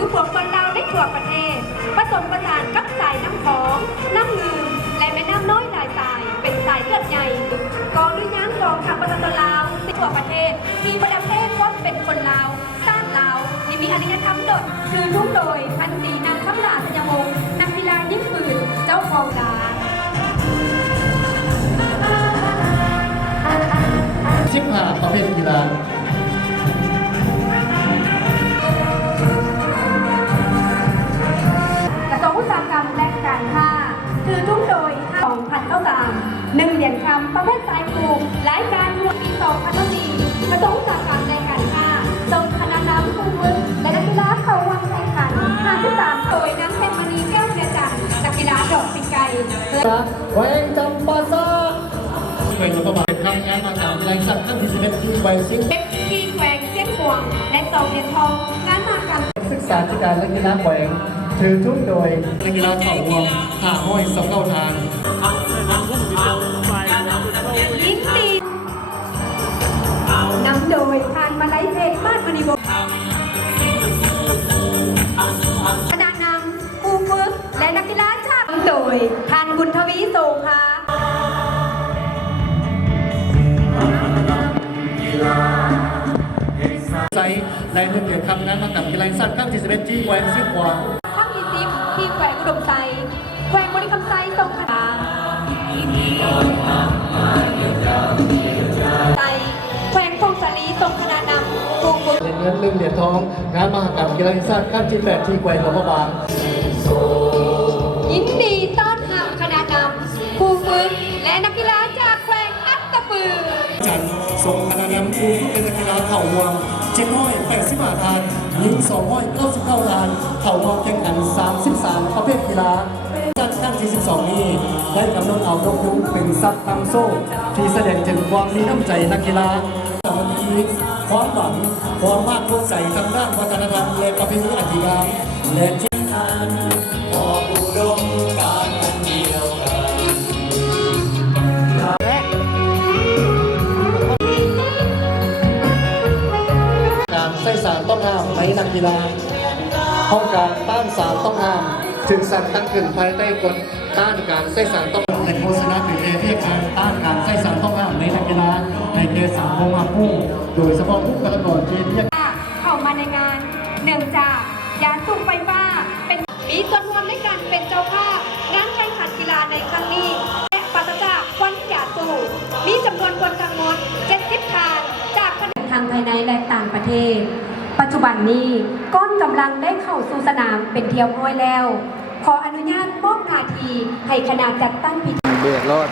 คือพวกคนเราได้ทั่วประเทศผสมผสานกับสายน้ำของน้ำลืมและแม่น้ำน้อยหลายสายเป็นสายเลือดใหญ่กองด้วยน้ำกองทางประชาชนลาวทั่วประเทศที่ประเทศว่าเป็นคนลาวต้านลาวที่มีอารยธรรมโดดคือทุ่งโดยพันตีนางคำลาสัญญมงนักกีฬายิงปืนเจ้าของดา15ประเภทกีฬากระทรวงอุตสาหกรรมและการค้าคือทุ่งโดย2003 1 เหรียญคำประเภทสายผูกรายการรวมปี2014กระทรวงอุตสาหกรรมและการค้าส่งคณะน้ำคู่มือและนักกีฬาเข้าร่วมแข่งขัน53โดยน้ำเพชรมณีแก้วเทียจันทร์นักกีฬาดอกปิงไก่แหวงจำปาซาแหวงจำปาซาทำงานมาจากกีฬาสัตว์ทั้ง41ที่ไวซิงเล็กที่แขวงเสียงห่วงและ2 เหรียญทองงานมากรรมศึกษาธิการและกีฬาแหวงถือทุ่งโดยนักกีฬาเข่าวงผ่าห้อยสองเก้าทางยิงตีนำโดยทานมาไลเพลงมาดมณีวงศ์คณะนำผู้ฝึกและนักกีฬาชาติโดยทานบุญทวีโสภาไซใน1 เหรียญคำนั้นมากับกีฬาสัตว์ทั้ง41ที่แหวงซิกวาข้าง20ที่แขวงอุดมไซแขวงบริคำไซทรงคณะไซแขวงพงศลีทรงคณะนำผู้ฝึกเหรียญเงิน1 เหรียญทองงานมหกรรมกีฬาสัตว์ทั้ง18ที่แหวงหลวงพระบางยินดีต้อนรับคณะนำผู้ฝึกและนักกีฬาจากแขวงอัตตปือจันส่งคณะนำผู้เป็นนักกีฬาเข่าวง785 ทานยิง299 ทานเข่าวงแข่งขัน33ประเภทกีฬาจัดขั้นที่12นี้ได้กำหนดเอานกยุงเป็นสัตว์นำโซ่ที่แสดงถึงความมีน้ำใจนักกีฬาสามัคคีความหวังความภาคภูมิใจทางด้านวัฒนธรรมและประเพณีอันดีงามและที่พออุดมการอันเดียวกันการใส่สารต้องห้ามในนักกีฬาห้องการต้านสารต้องห้ามถึงสั่งตั้งขึ้นภายใต้กฎต้านการใส่สารต้องห้ามในโฆษณาเป็นเรียกการต้านการใส่สารต้องห้ามในนักกีฬาในเกษาโมงอาผู้โดยเฉพาะผู้กระโดดเรียกเข้ามาในงานเนื่องจากยานสูบไฟฟ้าเป็นมีส่วนร่วมในการเป็นเจ้าภาพงานแข่งขันกีฬาในครั้งนี้และปราศจากควันยาสูบมีจำนวนคนทั้งหมด70 ทานจากทางภายในและต่างประเทศปัจจุบันนี้ก้อนกำลังได้เข้าสู่สนามเป็นเที่ยวร้อยแล้วขออนุญาตมอบหน้าที่ให้คณะจัดตั้งพิธีเบียดรอด